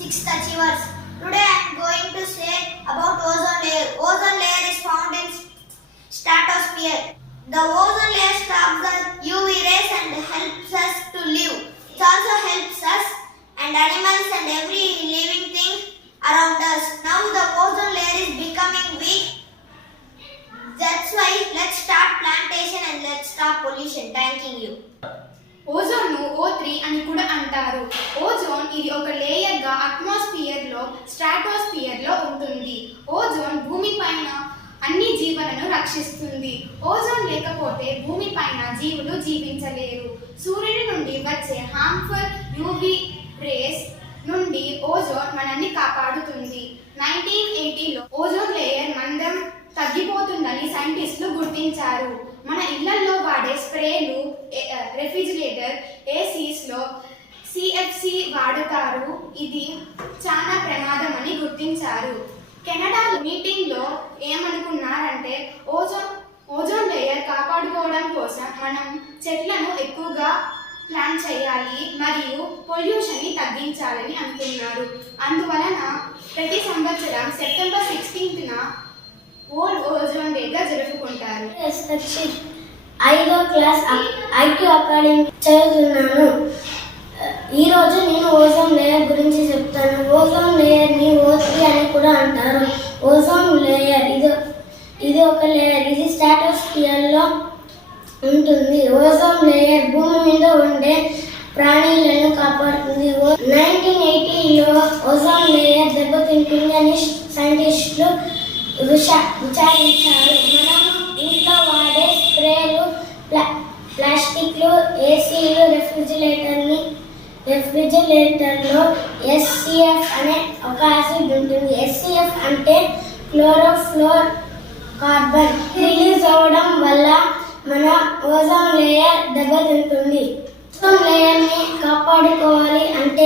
Sixth achievers. Today I am going to say about ozone layer. Ozone layer is found in stratosphere. The ozone layer stops the UV rays and helps us to live. It also helps us and animals and every living thing around us. Now the ozone layer is becoming weak. That's why let's start plantation and let's stop pollution. Thanking you. Ozone ను O3 అని కూడా అంటారు. Ozone ఇది ఒక layer గా atmosphere లో stratosphere లో ఉంటుంది. ఓజోన్ భూమి పైన అన్ని జీవులను రక్షిస్తుంది. ఓజోన్ లేకపోతే భూమి పైన జీవులు జీవించలేరు. సూర్యుడి నుండి వచ్చే హార్మ్ఫుల్ యూవీ రేస్ నుండి ఓజోన్ మనల్ని కాపాడుతుంది. 1980లో ఓజోన్ లేయర్ మందం తగ్గిపోతుందని సైంటిస్టులు గుర్తించారు. మన ఇళ్లలో వాడే స్ప్రేలు, రెఫ్రిజిరేటర్, ఏసీస్ లో సిఎఫ్సి వాడుతారు. ఇది చాలా ప్రమాదం అని గుర్తించారు. కెనడా మీటింగ్ లో ఏమనుకున్నారంటే ఓజోన్ లేయర్ కాపాడుకోవడం కోసం మనం చెట్లను ఎక్కువగా ప్లాంట్ చేయాలి మరియు పొల్యూషన్ ని తగ్గించాలని అనుకున్నారు. అందువలన ప్రతి సంవత్సరం సెప్టెంబర్ 16న వరల్డ్ ఓజోన్ డేగా జరుపుకుంటారు. 5వ క్లాస్ ఐక్యూ అకాడమీ చదువుతున్నాను. ఈరోజు నేను ఓజోన్ లేయర్ గురించి చెప్తాను. ఓజోన్ లేయర్ ని O3 అని కూడా అంటారు. ఓజోన్ లేయర్ ఇది ఒక లేయర్. ఇది స్ట్రాటోస్ఫియర్ లో ఉంటుంది. ఓజోన్ లేయర్ భూమి మీద ఉండే ప్రాణులను కాపాడుతుంది. 1980లో ఓజోన్ లేయర్ దెబ్బతింటుందని సైంటిస్టులు విచారించారు. మనం ఇంట్లో వాడే స్ప్రేలు, ప్లాస్టిక్లు, ఏసీలు, రెఫ్రిజిరేటర్లో SCF అనే ఒక యాసిడ్ ఉంటుంది. SCF అంటే క్లోరోఫ్లోర్ కార్బన్. రిలీజ్ అవ్వడం వల్ల మన ఓజోన్ లేయర్ దెబ్బతింటుంది. ఓజోన్ లేయర్ ని కాపాడుకోవాలి అంటే